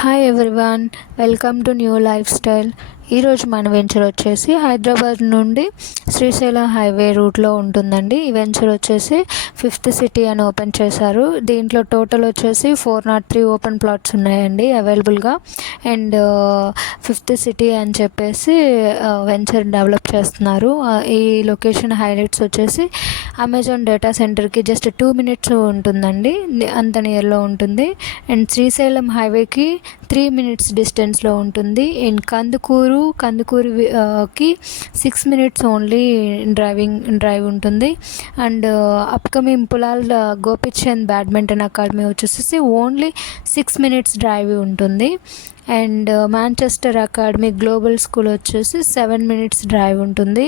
Hi everyone, welcome to new life style. ఈరోజు మన venture వచ్చేసి హైదరాబాద్ నుండి శ్రీశైలం హైవే రూట్లో ఉంటుందండి. ఈ వెంచర్ వచ్చేసి 5th సిటీ అని ఓపెన్ చేశారు. దీంట్లో టోటల్ వచ్చేసి 403 ఓపెన్ ప్లాట్స్ ఉన్నాయండి అవైలబుల్గా. అండ్ 5th సిటీ అని చెప్పేసి వెంచర్ డెవలప్ చేస్తున్నారు. ఈ లొకేషన్ హైలైట్స్ వచ్చేసి అమెజాన్ డేటా సెంటర్కి జస్ట్ 2 minutes ఉంటుందండి, అంత నియర్లో ఉంటుంది. అండ్ శ్రీశైలం హైవేకి 3 minutes డిస్టెన్స్లో ఉంటుంది. అండ్ కందుకూరుకి 6 minutes ఓన్లీ డ్రైవ్ ఉంటుంది. And upcoming Pullela Gopichand badminton academy వచ్చేసి ఓన్లీ 6 minutes డ్రైవ్ ఉంటుంది. And Manchester academy global school వచ్చేసి 7 minutes డ్రైవ్ ఉంటుంది.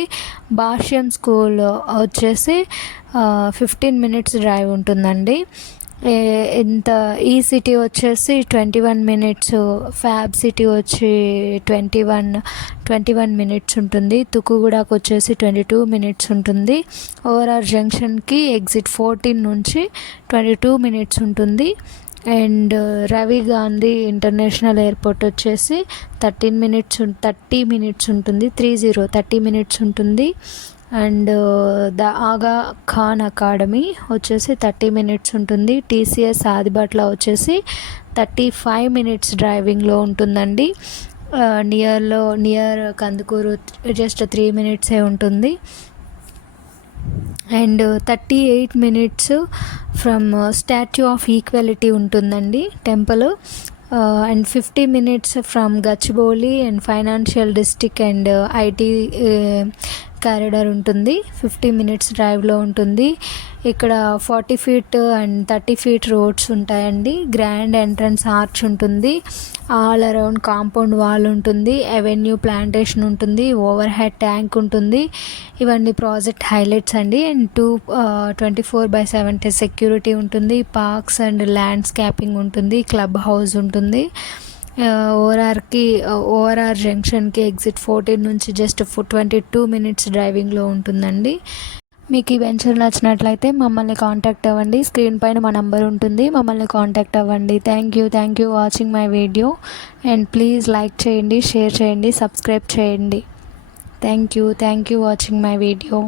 భాష్యం స్కూల్ వచ్చేసి 15 minutes డ్రైవ్ ఉంటుందండి. ఈ సిటీ వచ్చేసి 21 minutes, ఫ్యాబ్ సిటీ వచ్చి 21 minutes ఉంటుంది. తుకుగూడకు వచ్చేసి 22 minutes ఉంటుంది. ఓఆర్ఆర్ జంక్షన్కి ఎగ్జిట్ 14 నుంచి 22 minutes ఉంటుంది. And Ravi Gandhi international airport వచ్చేసి 30 minutes ఉంటుంది. 30 minutes ఉంటుంది. And the Agha Khan Academy వచ్చేసి 30 minutes ఉంటుంది. టీసీఎస్ ఆదిబాట్ల వచ్చేసి 35 minutes డ్రైవింగ్లో ఉంటుందండి. నియర్ కందుకూరు జస్ట్ 3 minutes ఉంటుంది. And 38 minutes from statue of equality ఉంటుందండి temple. And 50 minutes from Gachibowli and financial district and IT corridor ఉంటుంది. 50 minutes డ్రైవ్లో ఉంటుంది. ఇక్కడ 40 feet అండ్ 30 feet రోడ్స్ ఉంటాయండి. గ్రాండ్ ఎంట్రన్స్ ఆర్చ్ ఉంటుంది. ఆల్ అరౌండ్ కాంపౌండ్ వాల్ ఉంటుంది. Avenue plantation ఉంటుంది. ఓవర్ హెడ్ ట్యాంక్ ఉంటుంది. ఇవన్నీ ప్రాజెక్ట్ హైలైట్స్ అండి. అండ్ 24/7 సెక్యూరిటీ ఉంటుంది. పార్క్స్ అండ్ ల్యాండ్స్కేపింగ్ ఉంటుంది. క్లబ్ హౌస్ ఉంటుంది. ఓఆర్ఆర్ జంక్షన్కి ఎగ్జిట్ 14 నుంచి జస్ట్ 22 minutes డ్రైవింగ్లో ఉంటుందండి. మీకు ఈ వెంచర్ నచ్చినట్లయితే మమ్మల్ని కాంటాక్ట్ అవ్వండి. స్క్రీన్ పైన మా నంబర్ ఉంటుంది, మమ్మల్ని కాంటాక్ట్ అవ్వండి. Thank you watching my video. And please like చేయండి, షేర్ చేయండి, సబ్స్క్రైబ్ చేయండి. Thank you watching my video.